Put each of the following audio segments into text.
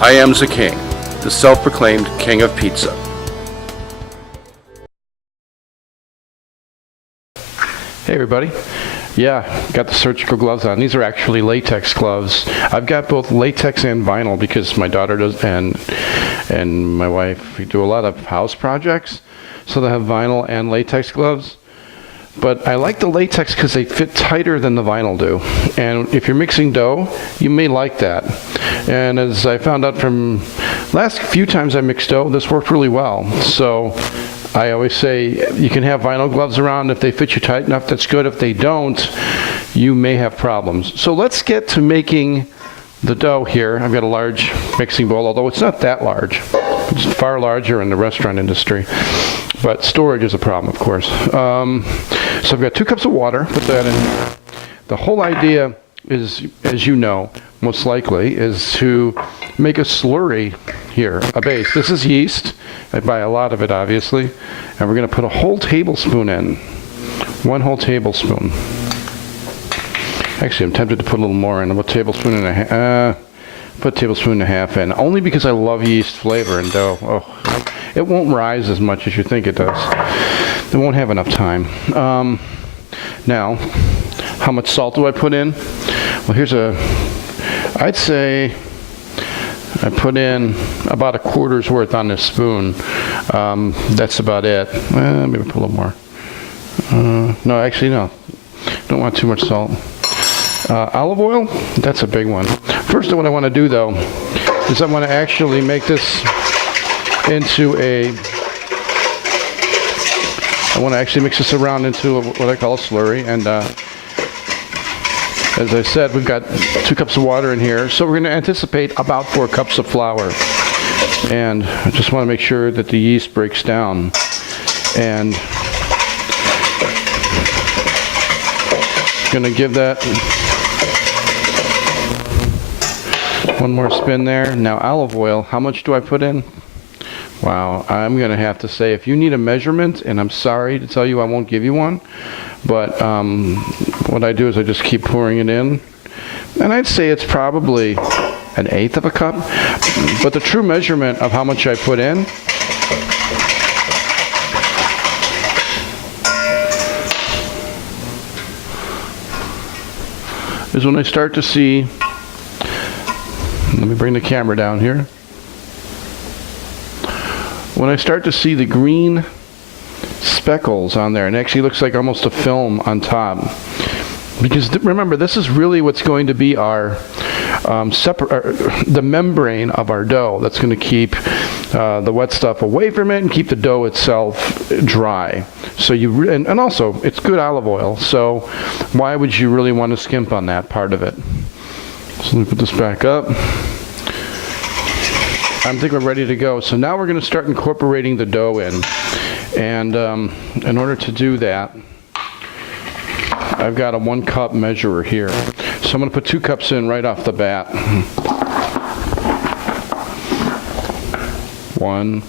I am the king, the self-proclaimed king of pizza. Hey everybody. Yeah, got the surgical gloves on. These are actually latex gloves. I've got both latex and vinyl because my daughter does and my wife, we do a lot of house projects, so they have vinyl and latex gloves. But I like the latex because they fit tighter than the vinyl do. And if you're mixing dough, you may like that. And as I found out from last few times I mixed dough, this worked really well. So I always say you can have vinyl gloves around. If they fit you tight enough, that's good. If they don't, you may have problems. So let's get to making the dough here. I've got a large mixing bowl, although it's not that large. It's far larger in the restaurant industry. But storage is a problem, of course. So I've got 2 cups of water. Put that in. The whole idea is, as you know, most likely, is to make a slurry here, a base. This is yeast. I buy a lot of it, obviously. And we're going to put a whole tablespoon in. 1 whole tablespoon. Actually, I'm tempted to put a little more in. About a tablespoon and a half. Put a tablespoon and a half in. Only because I love yeast flavor in dough. Oh, it won't rise as much as you think it does. It won't have enough time. Now, how much salt do I put in? Well, I'd say I put in about 1/4's worth on this spoon. That's about it. Maybe put a little more. No, actually, no. Don't want too much salt. Olive oil, that's a big one. First, what I want to do, though, is I want to actually make this into I want to actually mix this around into what I call a slurry. And as I said, we've got 2 cups of water in here. So we're going to anticipate about 4 cups of flour. And I just want to make sure that the yeast breaks down. And going to give that 1 more spin there. Now olive oil, how much do I put in? Wow, I'm going to have to say, if you need a measurement, and I'm sorry to tell you I won't give you one, but what I do is I just keep pouring it in. And I'd say it's probably 1/8 of a cup. But the true measurement of how much I put in is when I start to see, let me bring the camera down here. When I start to see the green speckles on there, and it actually looks like almost a film on top. Because remember, this is really what's going to be our the membrane of our dough that's going to keep the wet stuff away from it and keep the dough itself dry. So and also it's good olive oil, so why would you really want to skimp on that part of it? So let me put this back up. I think we're ready to go. So now we're going to start incorporating the dough in. And in order to do that, I've got a 1 cup measurer here. So I'm going to put 2 cups in right off the bat. 1.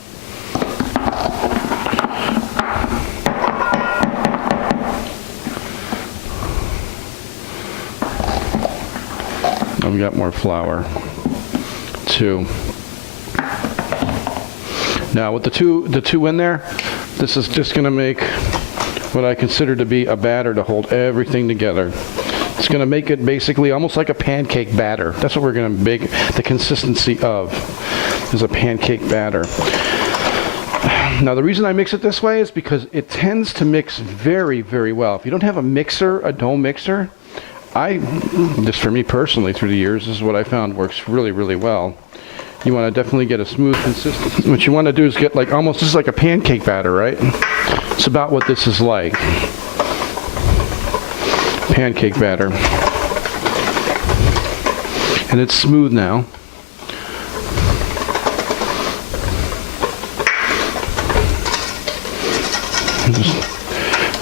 I've got more flour. 2. Now with the two in there, this is just going to make what I consider to be a batter to hold everything together. It's going to make it basically almost like a pancake batter. That's what we're going to make the consistency of, is a pancake batter. Now the reason I mix it this way is because it tends to mix very, very well. If you don't have a mixer, a dough mixer, just for me personally through the years, this is what I found works really, really well. You want to definitely get a smooth consistency. What you want to do is get like almost, this is like a pancake batter, right? It's about what this is like. Pancake batter. And it's smooth now.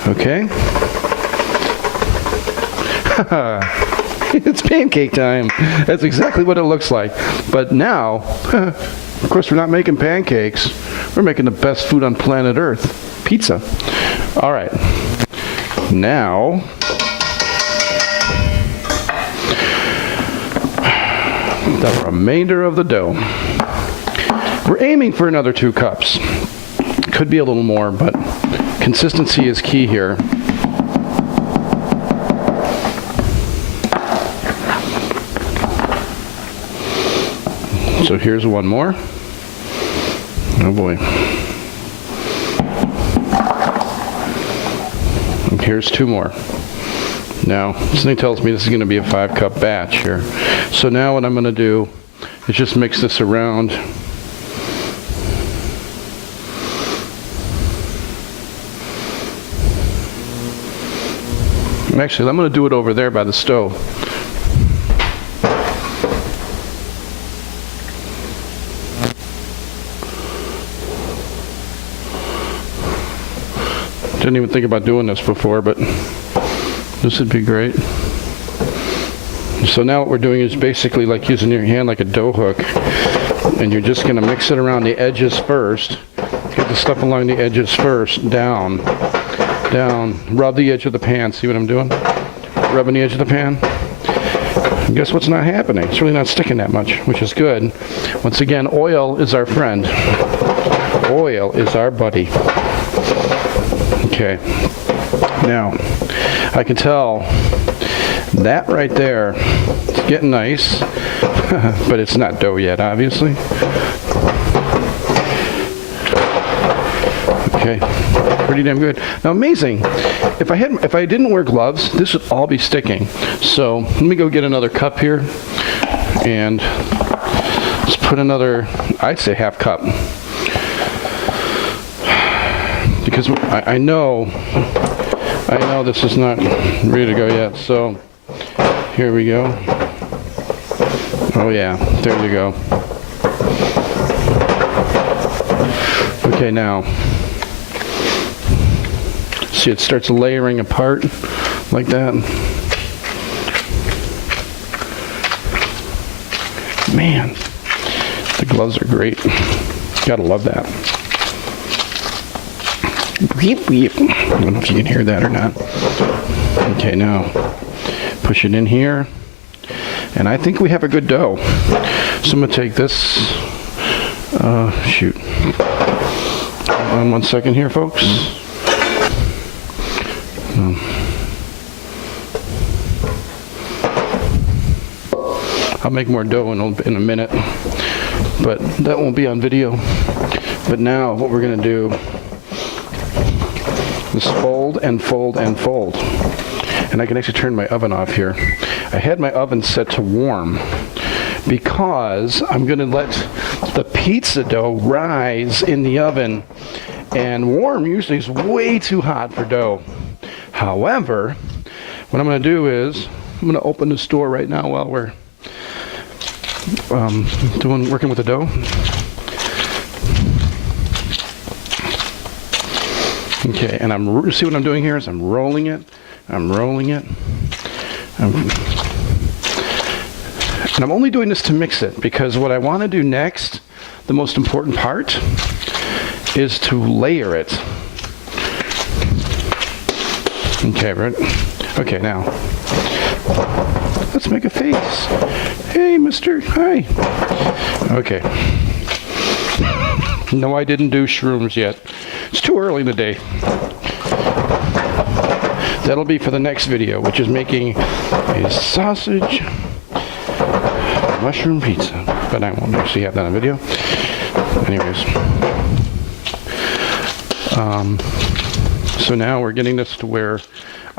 Okay. It's pancake time. That's exactly what it looks like. But now, of course, we're not making pancakes. We're making the best food on planet Earth, pizza. All right. Now, the remainder of the dough. We're aiming for another 2 cups. Could be a little more, but consistency is key here. So here's one more. Oh boy. And here's 2 more. Now, something tells me this is going to be a 5-cup batch here. So now what I'm going to do is just mix this around. Actually, I'm going to do it over there by the stove. Didn't even think about doing this before, but this would be great. So now what we're doing is basically like using your hand like a dough hook, and you're just going to mix it around the edges first. Get the stuff along the edges first, down, rub the edge of the pan. See what I'm doing? Rubbing the edge of the pan. And guess what's not happening? It's really not sticking that much, which is good. Once again, oil is our friend. Oil is our buddy. Okay. Now, I can tell that right there is getting nice, but it's not dough yet, obviously. Okay, pretty damn good. Now, amazing. If I didn't wear gloves, this would all be sticking. So let me go get another cup here, and let's put another, I'd say, 1/2 cup, because I know this is not ready to go yet. So here we go. Oh yeah, there you go. Okay, now. See, it starts layering apart like that. Man, the gloves are great. Gotta love that. Beep, beep. I don't know if you can hear that or not. Okay, now push it in here. And I think we have a good dough. So I'm gonna take this, shoot. Hold on 1 second here, folks. I'll make more dough in a minute, but that won't be on video. But now what we're going to do is fold and fold and fold. And I can actually turn my oven off here. I had my oven set to warm because I'm going to let the pizza dough rise in the oven, and warm usually is way too hot for dough. However, what I'm going to do is I'm going to open the store right now while we're working with the dough. Okay, and see what I'm doing here is I'm rolling it. And I'm only doing this to mix it, because what I want to do next, the most important part, is to layer it. Okay, right? Okay, now let's make a face. Hey, mister, hi. Okay. No, I didn't do shrooms yet. It's too early in the day. That'll be for the next video, which is making a sausage mushroom pizza. But I won't actually have that on video. Anyways. So now we're getting this to where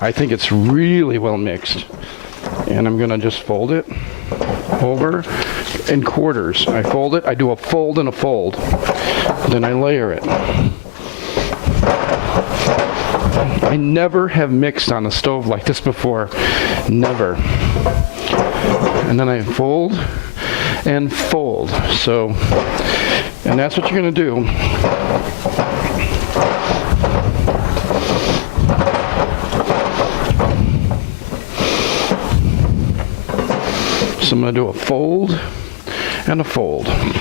I think it's really well mixed. And I'm going to just fold it over in quarters. I fold it, I do a fold and a fold. Then I layer it. I never have mixed on a stove like this before. Never. And then I fold and fold. So, and that's what you're going to do. So I'm going to do a fold and a fold. And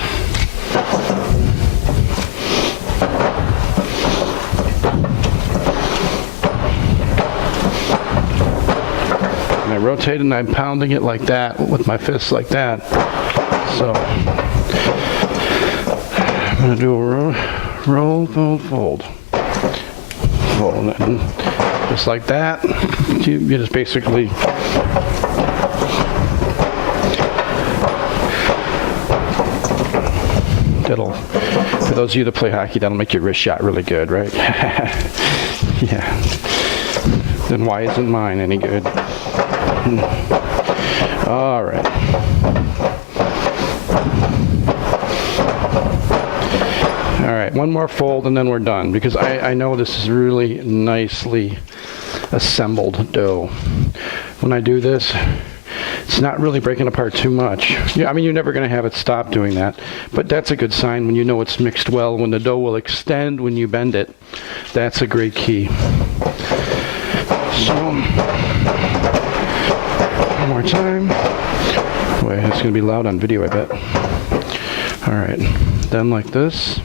I rotate and I'm pounding it like that with my fists like that. So I'm going to do a roll, fold, fold. Fold it. Just like that. You just basically that'll, for those of you that play hockey, that'll make your wrist shot really good, right? Yeah. Then why isn't mine any good? All right. All right, one more fold and then we're done, because I know this is really nicely assembled dough. When I do this, it's not really breaking apart too much. Yeah, I mean, you're never going to have it stop doing that, but that's a good sign when you know it's mixed well, when the dough will extend when you bend it. That's a great key. So, one more time. Boy, it's going to be loud on video, I bet. All right, then like this.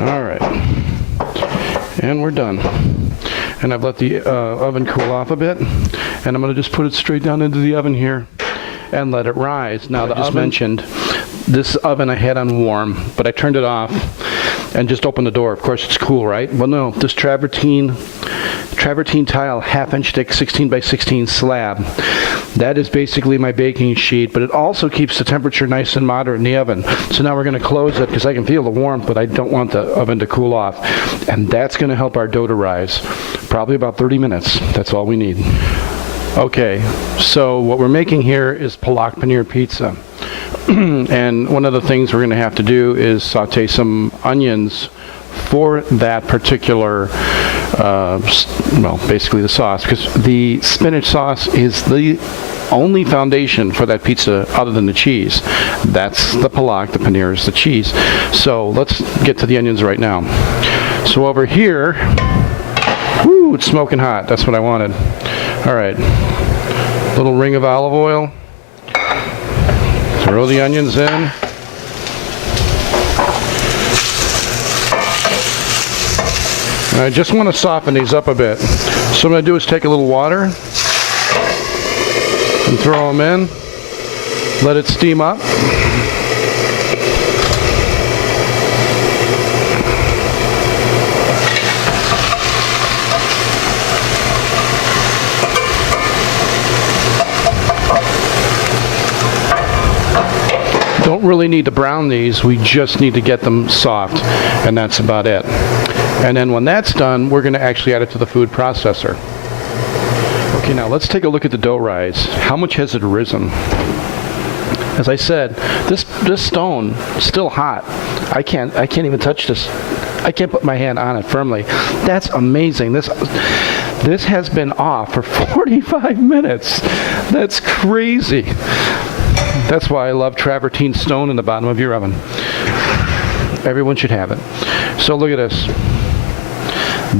All right, and we're done. And I've let the oven cool off a bit, and I'm going to just put it straight down into the oven here and let it rise. Now, I just mentioned this oven I had on warm, but I turned it off and just opened the door. Of course, it's cool, right? Well, no, this travertine tile, half-inch thick, 16 by 16 slab. That is basically my baking sheet, but it also keeps the temperature nice and moderate in the oven. So now we're going to close it because I can feel the warmth, but I don't want the oven to cool off. And that's going to help our dough to rise. Probably about 30 minutes. That's all we need. Okay, so what we're making here is Palak Paneer pizza. And one of the things we're going to have to do is saute some onions for that particular, well, basically the sauce, because the spinach sauce is the only foundation for that pizza other than the cheese. That's the Palak, the paneer is the cheese. So let's get to the onions right now. So over here, whoo, it's smoking hot. That's what I wanted. All right, little ring of olive oil. Throw the onions in. I just want to soften these up a bit. So what I'm going to do is take a little water and throw them in. Let it steam up. Don't really need to brown these. We just need to get them soft, and that's about it. And then when that's done, we're going to actually add it to the food processor. Okay, now let's take a look at the dough rise. How much has it risen? As I said, this stone is still hot. I can't even touch this. I can't put my hand on it firmly. That's amazing. This has been off for 45 minutes. That's crazy. That's why I love travertine stone in the bottom of your oven. Everyone should have it. So look at this.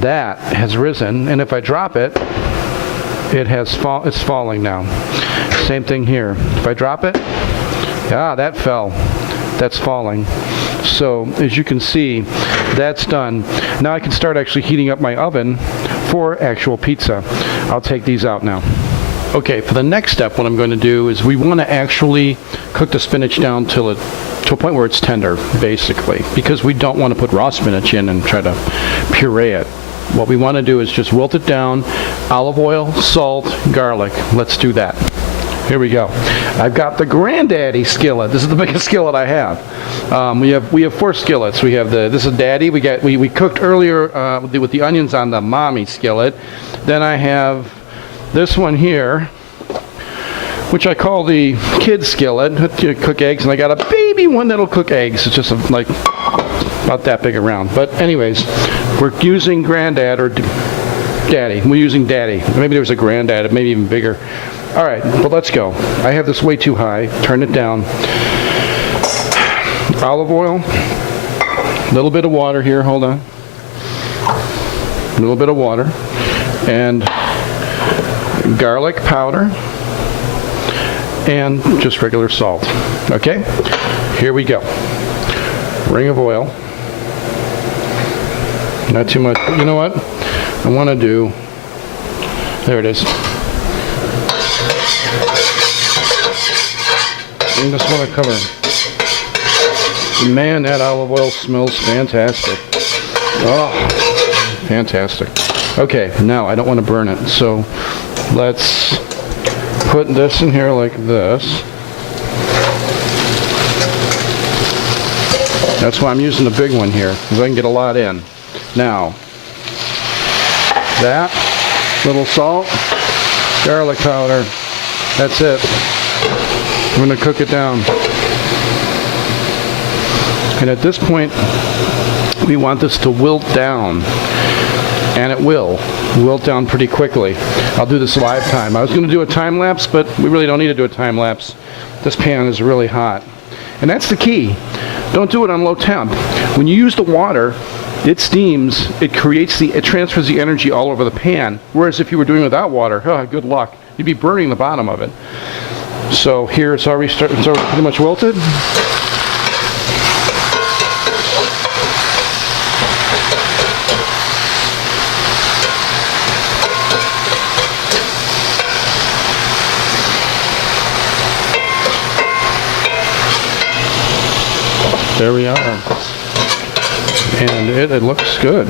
That has risen, and if I drop it, it's falling now. Same thing here. If I drop it, that fell. That's falling. So as you can see, that's done. Now I can start actually heating up my oven for actual pizza. I'll take these out now. Okay, for the next step, what I'm going to do is we want to actually cook the spinach down to a point where it's tender, basically, because we don't want to put raw spinach in and try to puree it. What we want to do is just wilt it down, olive oil, salt, garlic. Let's do that. Here we go. I've got the Granddaddy skillet. This is the biggest skillet I have. We have 4 skillets. We have this is Daddy. We cooked earlier with the onions on the Mommy skillet. Then I have this one here, which I call the kid skillet. To cook eggs, and I got a baby one that'll cook eggs. It's just like about that big around. But anyways, we're using Granddad or Daddy. We're using Daddy. Maybe there's a Granddad, maybe even bigger. All right, but let's go. I have this way too high. Turn it down. Olive oil. A little bit of water here. Hold on. A little bit of water. And garlic powder. And just regular salt. Okay? Here we go. Ring of oil. Not too much. But you know what? I want to do. There it is. I just want to cover. Man, that olive oil smells fantastic. Oh, fantastic. Okay, now I don't want to burn it, so let's put this in here like this. That's why I'm using the big one here, because I can get a lot in. Now, that, little salt, garlic powder, that's it. I'm going to cook it down. And at this point, we want this to wilt down. And it will wilt down pretty quickly. I'll do this live time. I was going to do a time lapse, but we really don't need to do a time lapse. This pan is really hot. And that's the key. Don't do it on low temp. When you use the water, it steams, it transfers the energy all over the pan. Whereas if you were doing it without water, good luck. You'd be burning the bottom of it. So here it's already pretty much wilted. There we are. And it looks good.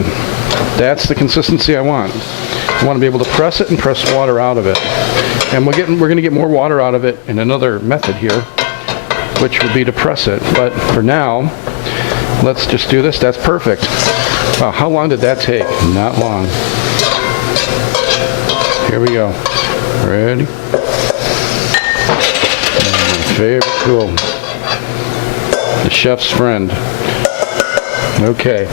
That's the consistency I want. I want to be able to press it and press water out of it. And we're going to get more water out of it in another method here, which would be to press it. But for now, let's just do this. That's perfect. Wow, how long did that take? Not long. Here we go. Ready? My favorite tool. The chef's friend. Okay.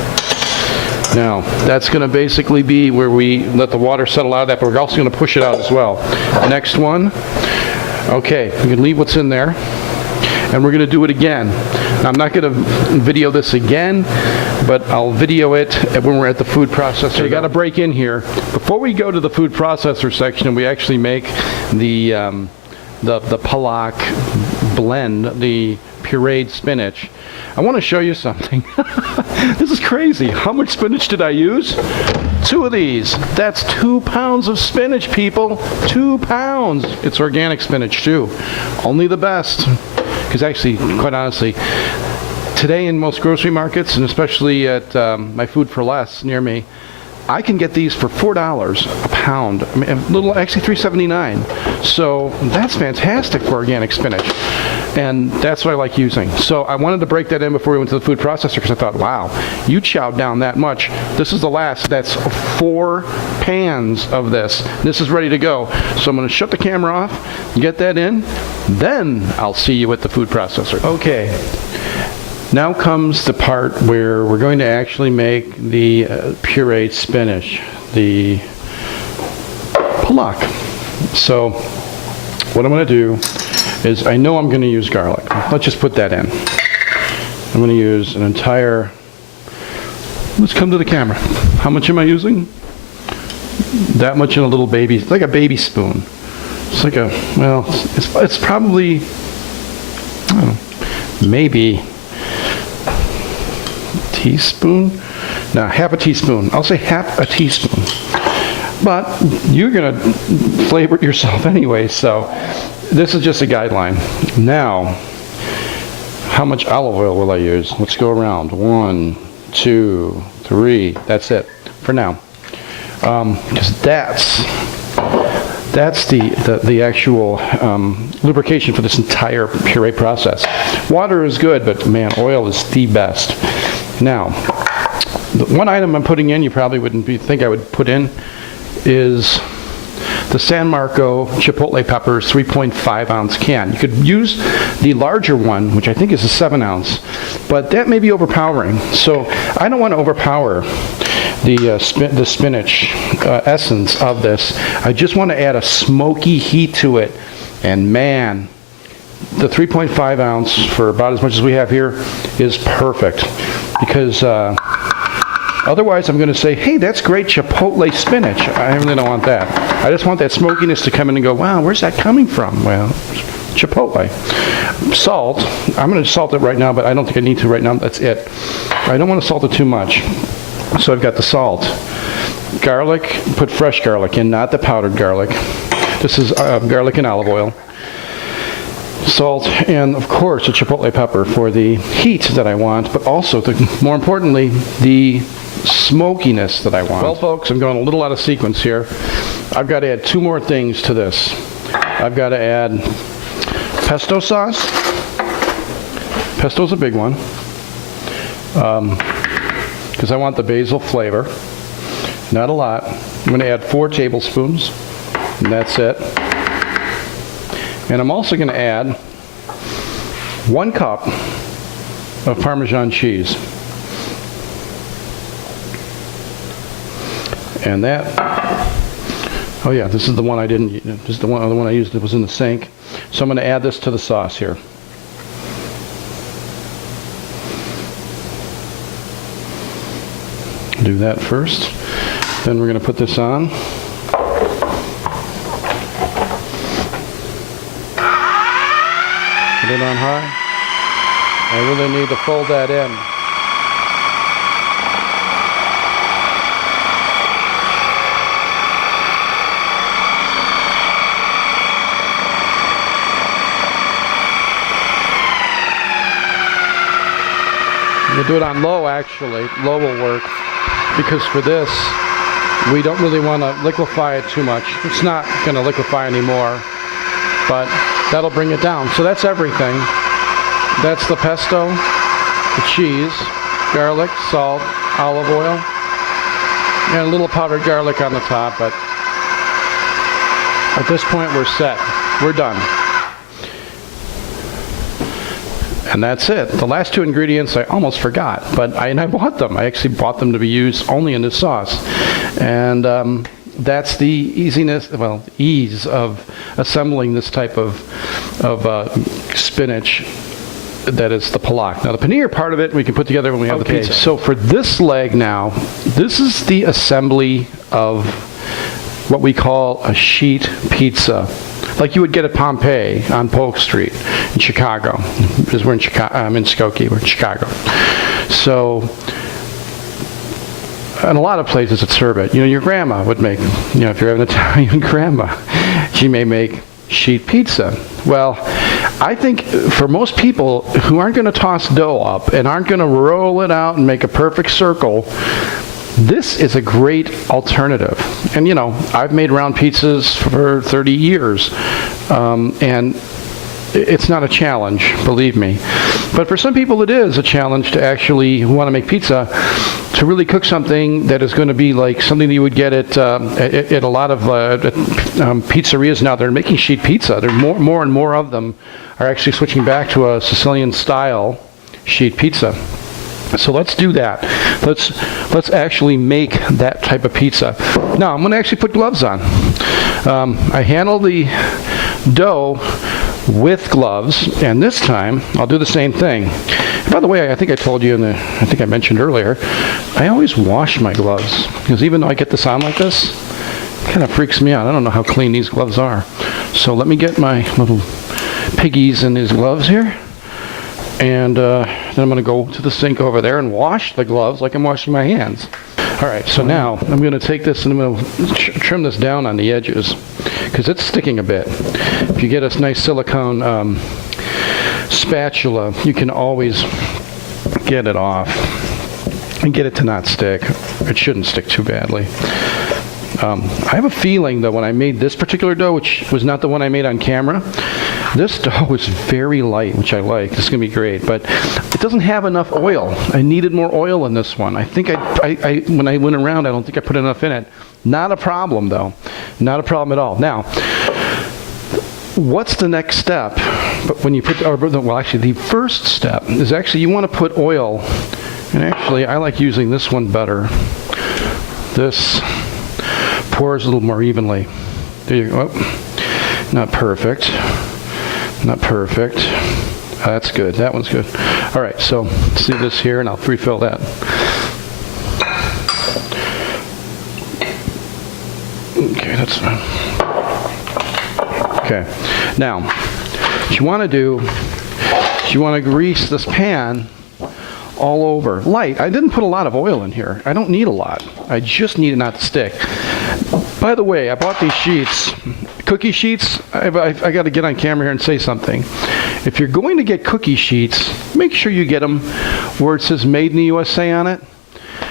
Now, that's going to basically be where we let the water settle out of that, but we're also going to push it out as well. Next one. Okay, we can leave what's in there, and we're going to do it again. Now, I'm not going to video this again, but I'll video it when we're at the food processor. So you got to break in here. Before we go to the food processor section, we actually make the Palak blend, the pureed spinach. I want to show you something. This is crazy. How much spinach did I use? 2 of these. That's 2 pounds of spinach, people. 2 pounds. It's organic spinach, too. Only the best. Because actually, quite honestly, today in most grocery markets, and especially at my Food for Less near me, I can get these for $4 a pound. I mean, actually $3.79. So that's fantastic for organic spinach. And that's what I like using. So I wanted to break that in before we went to the food processor, because I thought, wow, you chowed down that much. This is the last. That's 4 pans of this. This is ready to go. So I'm going to shut the camera off, get that in, then I'll see you at the food processor. Okay. Now comes the part where we're going to actually make the pureed spinach, the Palak. So what I'm going to do is, I know I'm going to use garlic. Let's just put that in. I'm going to use an entire, let's come to the camera. How much am I using? That much in a little baby, like a baby spoon. It's like a, well, it's probably, I don't know, maybe teaspoon? No, half a teaspoon. I'll say half a teaspoon. But you're going to flavor it yourself anyway, so this is just a guideline. Now, how much olive oil will I use? Let's go around. 1, 2, 3. That's it for now. Because that's the actual lubrication for this entire puree process. Water is good, but man, oil is the best. Now, the one item I'm putting in, you probably wouldn't think I would put in, is the San Marco Chipotle peppers 3.5 ounce can. You could use the larger one, which I think is a 7 ounce, but that may be overpowering. So I don't want to overpower the spinach essence of this. I just want to add a smoky heat to it. And man, the 3.5 ounce for about as much as we have here is perfect. Because otherwise I'm going to say, hey, that's great Chipotle spinach. I really don't want that. I just want that smokiness to come in and go, wow, where's that coming from? Well, Chipotle. Salt, I'm going to salt it right now, but I don't think I need to right now. That's it. I don't want to salt it too much. So I've got the salt. Garlic, put fresh garlic in, not the powdered garlic. This is garlic and olive oil. Salt, and of course a chipotle pepper for the heat that I want, but also, more importantly, the smokiness that I want. Well, folks, I'm going a little out of sequence here. I've got to add 2 more things to this. I've got to add pesto sauce. Pesto's a big one, because I want the basil flavor. Not a lot. I'm going to add 4 tablespoons, and that's it. And I'm also going to add 1 cup of Parmesan cheese. And that, oh yeah, this is the one I didn't, this is the one I used that was in the sink. So I'm going to add this to the sauce here. Do that first. Then we're going to put this on. Put it on high. I really need to fold that in. We'll do it on low, actually. Low will work, because for this, we don't really want to liquefy it too much. It's not going to liquefy anymore, but that'll bring it down. So that's everything. That's the pesto, the cheese, garlic, salt, olive oil, and a little powdered garlic on the top, but at this point we're set. We're done. And that's it. The last 2 ingredients I almost forgot, but I bought them. I actually bought them to be used only in this sauce. And that's the ease of assembling this type of spinach that is the palak. Now the paneer part of it we can put together when we have the pizza. So for this leg now, this is the assembly of what we call a sheet pizza, like you would get at Pompeii on Polk Street in Chicago, because we're in Chicago. I'm in Skokie. We're in Chicago. So, and a lot of places that serve it, your grandma would make. If you're having an Italian grandma, she may make sheet pizza. Well, I think for most people who aren't going to toss dough up and aren't going to roll it out and make a perfect circle, this is a great alternative. And I've made round pizzas for 30 years, and it's not a challenge, believe me. But for some people it is a challenge to actually want to make pizza, to really cook something that is going to be like something that you would get at a lot of pizzerias now. They're making sheet pizza. There are more and more of them are actually switching back to a Sicilian style sheet pizza. So let's do that. Let's actually make that type of pizza. Now I'm going to actually put gloves on. I handle the dough with gloves, and this time I'll do the same thing. And by the way, I think I told you I think I mentioned earlier, I always wash my gloves, because even though I get this on like this, it kind of freaks me out. I don't know how clean these gloves are. So let me get my little piggies in these gloves here. And then I'm going to go to the sink over there and wash the gloves like I'm washing my hands. All right, so now I'm going to take this and I'm going to trim this down on the edges, because it's sticking a bit. If you get a nice silicone spatula, you can always get it off and get it to not stick. It shouldn't stick too badly. I have a feeling, though, when I made this particular dough, which was not the one I made on camera, this dough is very light, which I like. This is going to be great, but it doesn't have enough oil. I needed more oil in this one. I think I when I went around, I don't think I put enough in it. Not a problem, though. Not a problem at all. Now, what's the next step? But when you put, well, actually, the first step is actually you want to put oil, and actually, I like using this one better. This pours a little more evenly. There you go. Oh, not perfect. Not perfect. That's good. That one's good. All right, so let's do this here, and I'll refill that. Okay, that's fine. Okay. Now, what you want to do is you want to grease this pan all over. Light. I didn't put a lot of oil in here. I don't need a lot. I just need it not to stick. By the way, I bought these sheets, cookie sheets. I got to get on camera here and say something. If you're going to get cookie sheets, make sure you get them where it says Made in the USA on it.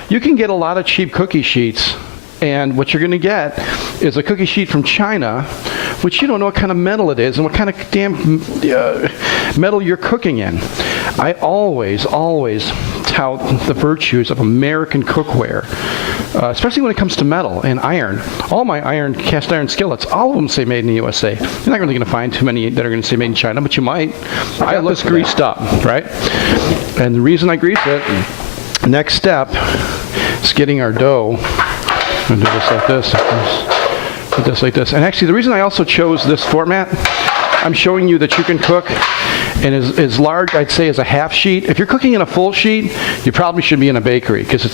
You can get a lot of cheap cookie sheets, and what you're going to get is a cookie sheet from China, which you don't know what kind of metal it is and what kind of damn metal you're cooking in. I always tout the virtues of American cookware, especially when it comes to metal and iron. All my cast iron skillets, all of them say Made in the USA. You're not really going to find too many that are going to say Made in China, but you might. I got this greased up, right? And the reason I grease it, next step is getting our dough. I'm going to do this like this, put this like this. And actually, the reason I also chose this format, I'm showing you that you can cook in as large, I'd say, as a half sheet. If you're cooking in a full sheet, you probably should be in a bakery, because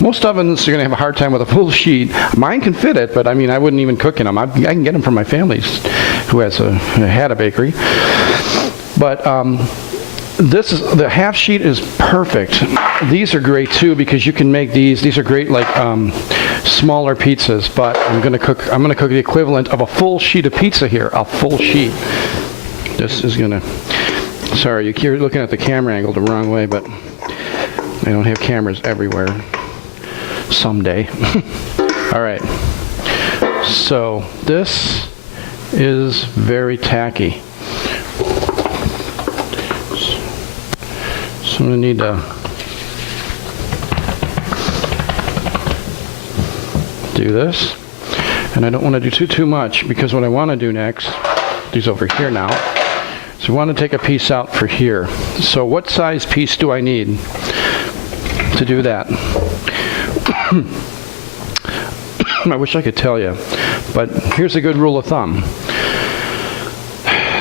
most ovens are going to have a hard time with a full sheet. Mine can fit it, but I mean, I wouldn't even cook in them. I can get them from my family who had a bakery. But the half sheet is perfect. These are great too, because you can make these are great like smaller pizzas, but I'm gonna cook the equivalent of a full sheet of pizza here, a full sheet. This is gonna, sorry, you're looking at the camera angle the wrong way, but they don't have cameras everywhere. Someday. All right, so this is very tacky. So I'm going to need to do this, and I don't want to do too much, because what I want to do next, these over here now, so I want to take a piece out for here. So what size piece do I need to do that? I wish I could tell you, but here's a good rule of thumb.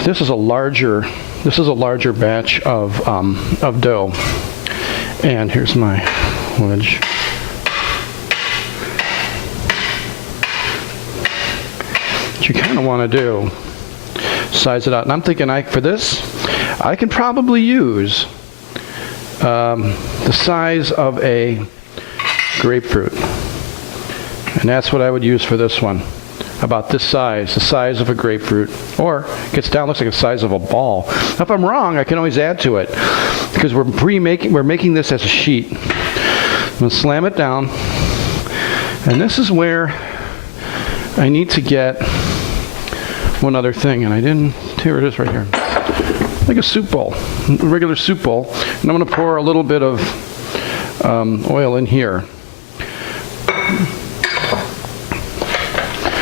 This is a larger batch of dough, and here's my wedge. What you kind of want to do, size it out. And I'm thinking, for this, I can probably use the size of a grapefruit, and that's what I would use for this one. About this size, the size of a grapefruit, or it gets down, looks like the size of a ball. Now, if I'm wrong, I can always add to it, because we're making this as a sheet. I'm going to slam it down, and this is where I need to get one other thing, and I didn't. Here it is, right here, like a soup bowl, a regular soup bowl, and I'm going to pour a little bit of oil in here.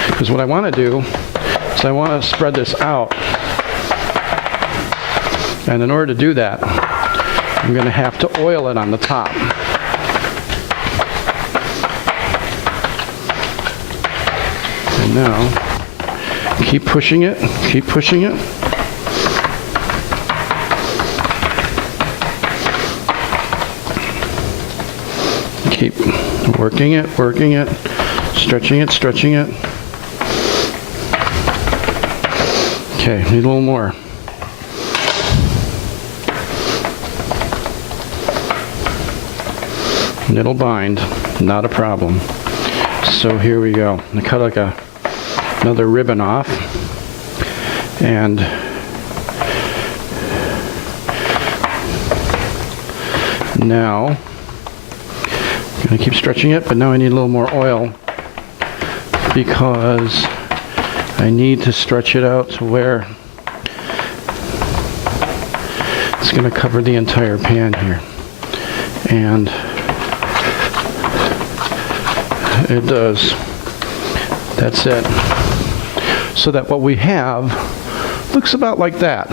Because what I want to do is I want to spread this out, and in order to do that, I'm going to have to oil it on the top. And now, keep pushing it, keep pushing it. Keep working it, stretching it, stretching it. Okay, need a little more. And it'll bind, not a problem. So here we go. I cut like another ribbon off, and now I'm gonna keep stretching it, but now I need a little more oil, because I need to stretch it out to where it's going to cover the entire pan here. And it does. That's it. So that what we have looks about like that.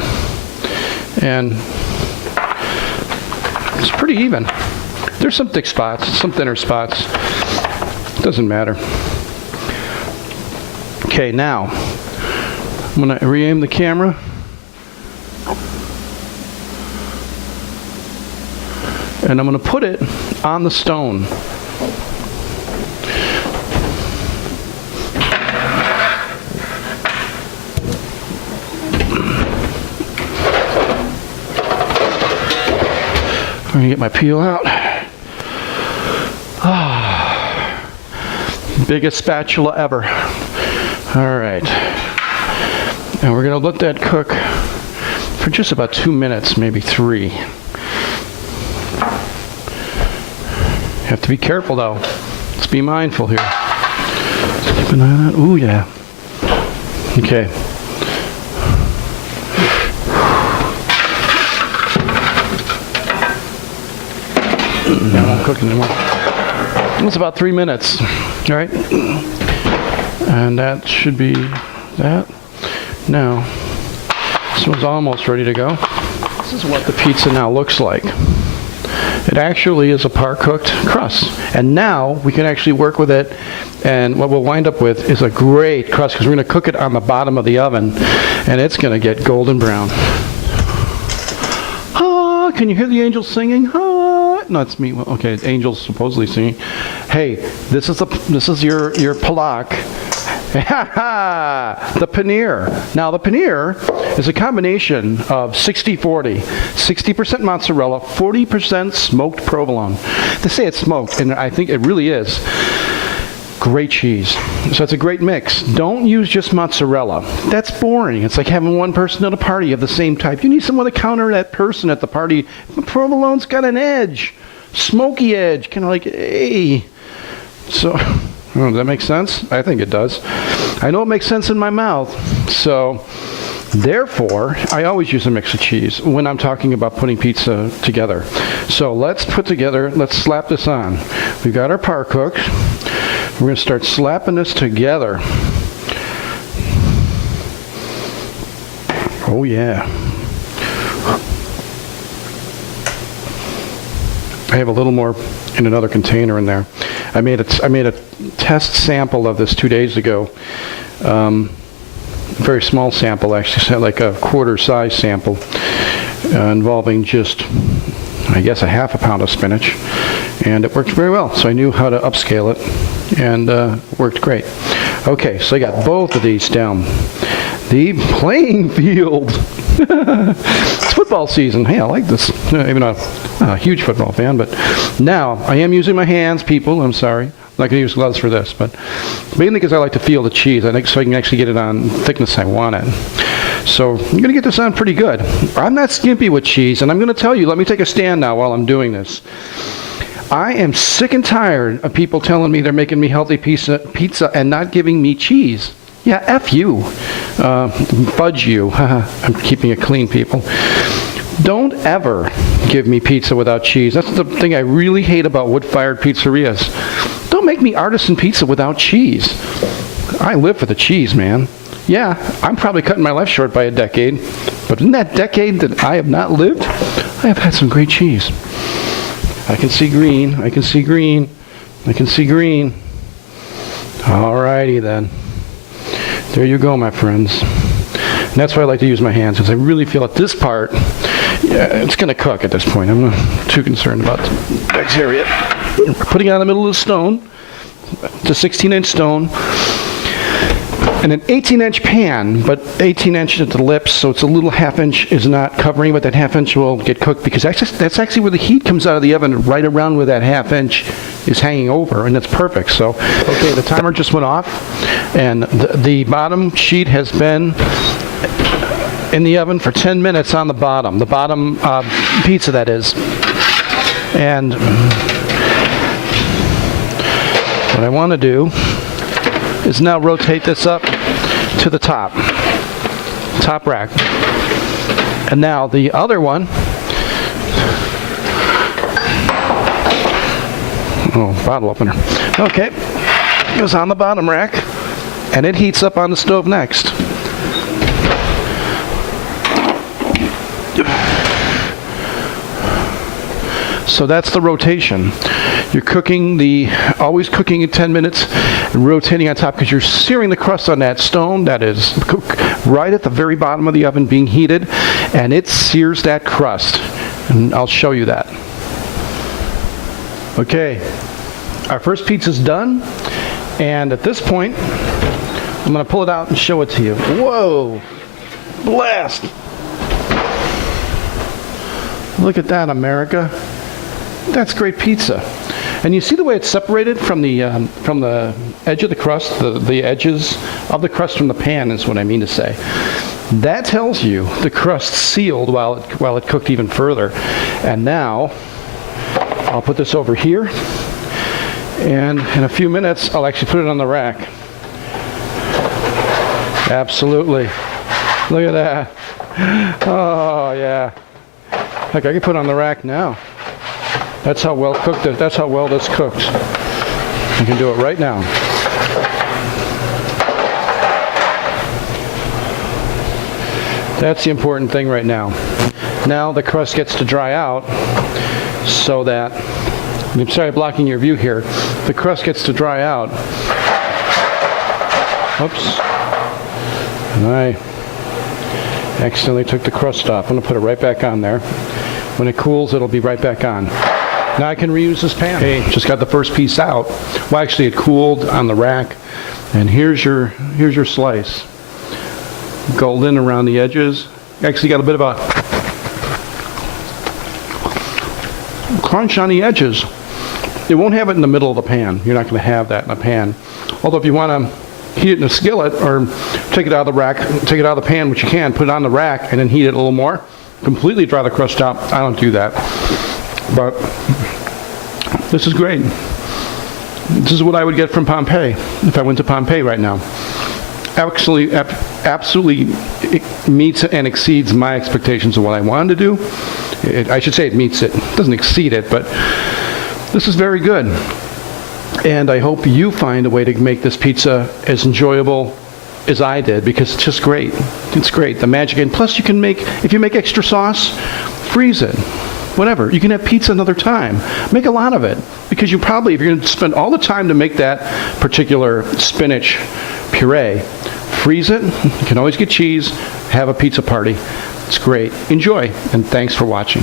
And it's pretty even. There's some thick spots, some thinner spots. Doesn't matter. Okay, now I'm going to re-aim the camera. And I'm going to put it on the stone. I'm gonna get my peel out. Biggest spatula ever. All right. And we're gonna let that cook for just about 2 minutes, maybe 3. Have to be careful though. Let's be mindful here. Keep an eye on that. Ooh, yeah. Okay. Now I'm cooking anymore. It's about 3 minutes. All right. And that should be that. Now, this one's almost ready to go. This is what the pizza now looks like. It actually is a par-cooked crust. And now we can actually work with it, and what we'll wind up with is a great crust because we're going to cook it on the bottom of the oven, and it's going to get golden brown. Ah, can you hear the angels singing? Ah, no, it's me. Well, okay, angels supposedly singing. Hey, this is your Palak. The paneer. Now the paneer is a combination of 60-40. 60% mozzarella, 40% smoked provolone. They say it's smoked, and I think it really is. Great cheese. So it's a great mix. Don't use just mozzarella. That's boring. It's like having one person at a party of the same type. You need someone to counter that person at the party. Provolone's got an edge. Smoky edge. Kind of like, hey. So... Oh, does that make sense? I think it does. I know it makes sense in my mouth. So, therefore, I always use a mix of cheese when I'm talking about putting pizza together. So let's slap this on. We've got our par cooked. We're going to start slapping this together. Oh, yeah. I have a little more in another container in there. I made a test sample of this 2 days ago. A very small sample, actually, like a quarter size sample, involving just, I guess, a half a pound of spinach, and it worked very well. So I knew how to upscale it, and worked great. Okay, so I got both of these down. The playing field. It's football season. Hey, I like this. Even a huge football fan, but now I am using my hands, people. I'm sorry. I'm not going to use gloves for this, but mainly because I like to feel the cheese. I think so I can actually get it on thickness I want it. So I'm going to get this on pretty good. I'm not skimpy with cheese, and I'm going to tell you, let me take a stand now while I'm doing this. I am sick and tired of people telling me they're making me healthy pizza and not giving me cheese. Yeah, F you. Fudge you. I'm keeping it clean, people. Don't ever give me pizza without cheese. That's the thing I really hate about wood-fired pizzerias. Don't make me artisan pizza without cheese. I live for the cheese, man. Yeah, I'm probably cutting my life short by a decade, but in that decade that I have not lived, I have had some great cheese. I can see green. I can see green. I can see green. Alrighty then. There you go, my friends. And that's why I like to use my hands, because I really feel at this part, yeah, it's going to cook at this point. I'm not too concerned about the bacteria. We're putting it on the middle of the stone. It's a 16-inch stone. And an 18-inch pan, but 18 inch at the lips, so it's a little half-inch is not covering, but that half-inch will get cooked, because that's actually where the heat comes out of the oven, right around where that half-inch is hanging over, and that's perfect. So, okay, the timer just went off, and the bottom sheet has been in the oven for 10 minutes on the bottom pizza, that is. And what I want to do is now rotate this up to the top rack. And now the other one, bottle opener. Okay, goes on the bottom rack, and it heats up on the stove next. So that's the rotation. You're always cooking in 10 minutes and rotating on top, because you're searing the crust on that stone that is right at the very bottom of the oven being heated, and it sears that crust. And I'll show you that. Okay, our first pizza's done, and at this point, I'm going to pull it out and show it to you. Whoa! Blast! Look at that, America. That's great pizza. And you see the way it's separated from the edge of the crust, the edges of the crust from the pan is what I mean to say. That tells you the crust sealed while it cooked even further. And now I'll put this over here, and in a few minutes I'll actually put it on the rack. Absolutely. Look at that. Oh yeah. Heck, I can put it on the rack now. That's how well cooked it. That's how well this cooks. You can do it right now. That's the important thing right now. Now the crust gets to dry out so that, I'm sorry blocking your view here, the crust gets to dry out. Oops. And I accidentally took the crust off. I'm going to put it right back on there. When it cools, it'll be right back on. Now I can reuse this pan. Hey, just got the first piece out. Well, actually it cooled on the rack. And here's your slice. Golden around the edges. Actually got a bit of a crunch on the edges. It won't have it in the middle of the pan. You're not going to have that in a pan. Although if you want to heat it in a skillet or take it out of the rack, take it out of the pan, which you can, put it on the rack and then heat it a little more, completely dry the crust out. I don't do that. But this is great. This is what I would get from Pompeii if I went to Pompeii right now. Actually, absolutely meets and exceeds my expectations of what I wanted to do. I should say it meets it. It doesn't exceed it, but this is very good. And I hope you find a way to make this pizza as enjoyable as I did, because it's just great. It's great. The magic. And plus you can make, if you make extra sauce, freeze it. Whatever. You can have pizza another time. Make a lot of it. Because you probably, if you're going to spend all the time to make that particular spinach puree, freeze it. You can always get cheese. Have a pizza party. It's great. Enjoy. And thanks for watching.